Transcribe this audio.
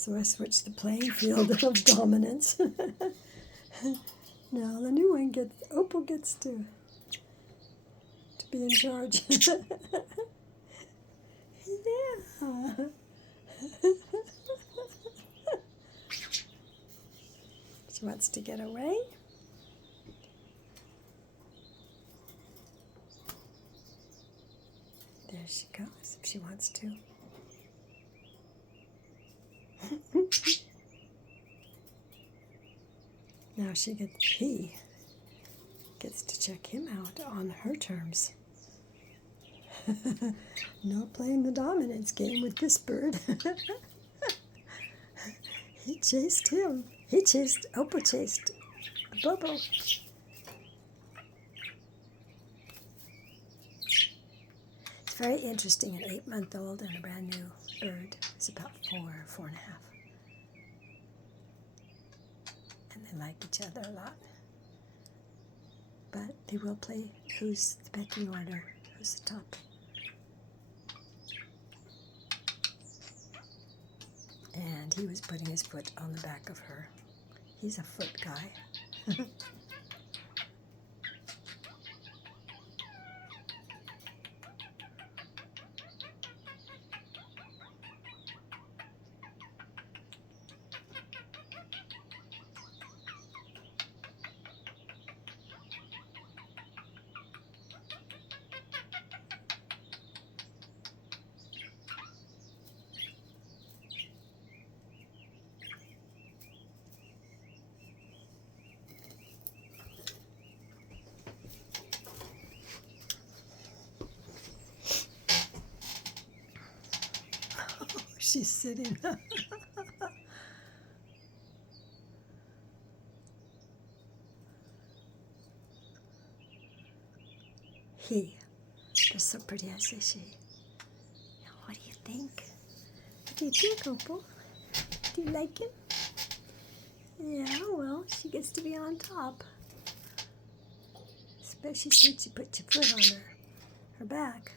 So I switched the playing field of dominance. Now the new one Opal gets to be in charge. Yeah. She wants to get away. There she goes, if she wants to. Now he gets to check him out on her terms. Not playing the dominance game with this bird. He chased him. Opal chased Bobo. It's very interesting, an 8-month-old and a brand new bird. It's about 4.5. And they like each other a lot. But they will play who's the pecking order, who's the top. And he was putting his foot on the back of her. He's a foot guy. She's sitting. They're so pretty, I say she. What do you think? What do you think, Opal? Do you like him? Yeah, well, she gets to be on top. Especially since you put your foot on her back.